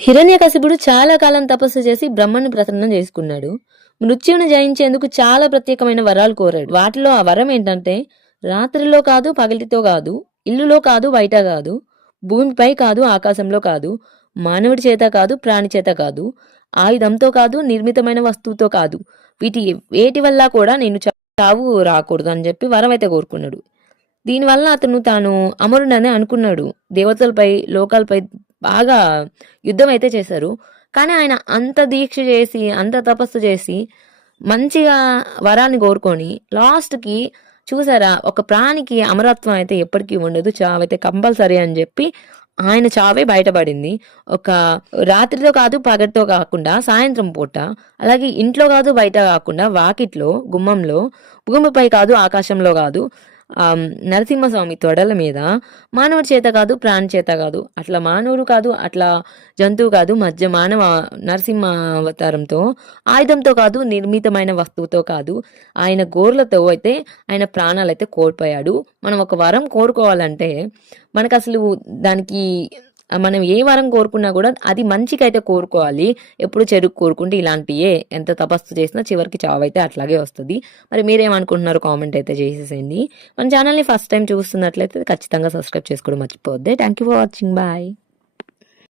హిరణ్యకశిపుడు చాలా కాలం తపస్సు చేసి బ్రహ్మను ప్రసన్నం చేసుకున్నాడు. మృత్యువును జయించేందుకు చాలా ప్రత్యేకమైన వరాలు కోరాడు. వాటిలో ఆ వరం ఏంటంటే రాత్రిలో కాదు పగలితో కాదు ఇల్లులో కాదు బయట కాదు భూమిపై కాదు ఆకాశంలో కాదు మానవుడి చేత కాదు ప్రాణి చేత కాదు ఆయుధంతో కాదు నిర్మితమైన వస్తువుతో కాదు. వీటి వేటి వల్ల కూడా నేను చావు రాకూడదు అని చెప్పి వరం అయితే కోరుకున్నాడు. దీనివల్ల అతను తాను అమరుడని అనుకున్నాడు. దేవతలపై లోకాలపై బాగా యుద్ధం అయితే చేశారు. కానీ ఆయన అంత దీక్ష చేసి అంత తపస్సు చేసి మంచిగా వరాన్ని కోరుకొని లాస్ట్కి చూసారా ఒక ప్రాణికి అమరత్వం అయితే ఎప్పటికీ ఉండదు చావైతే కంపల్సరీ అని చెప్పి ఆయన చావే బయటపడింది. ఒక రాత్రితో కాదు పగటితో కాకుండా సాయంత్రం పూట అలాగే ఇంట్లో కాదు బయట కాకుండా వాకిట్లో గుమ్మంలో భూమిపై కాదు ఆకాశంలో కాదు నరసింహస్వామి తొడల మీద మానవుడి చేత కాదు ప్రాణి చేత కాదు. అట్లా మానవుడు కాదు అట్లా జంతువు కాదు మధ్య మానవ నరసింహ అవతారంతో ఆయుధంతో కాదు నిర్మితమైన వస్తువుతో కాదు ఆయన గోర్లతో అయితే ఆయన ప్రాణాలు అయితే కోల్పోయాడు. మనం ఒక వరం కోరుకోవాలంటే మనకు అసలు దానికి మనం ఏ వరం కోరుకున్నా కూడా అది మంచికైతే కోరుకోవాలి. ఎప్పుడు చెడు కోరుకుంటే ఇలాంటియే. ఎంత తపస్సు చేసినా చివరికి చావు అయితే అట్లాగే వస్తుంది. మరి మీరేమనుకుంటున్నారు కామెంట్ అయితే చేసేసేయండి. మన ఛానల్ని ఫస్ట్ టైం చూస్తున్నట్లయితే ఖచ్చితంగా సబ్స్క్రైబ్ చేసుకోవడం మర్చిపోవద్దే. Thank you for watching. Bye.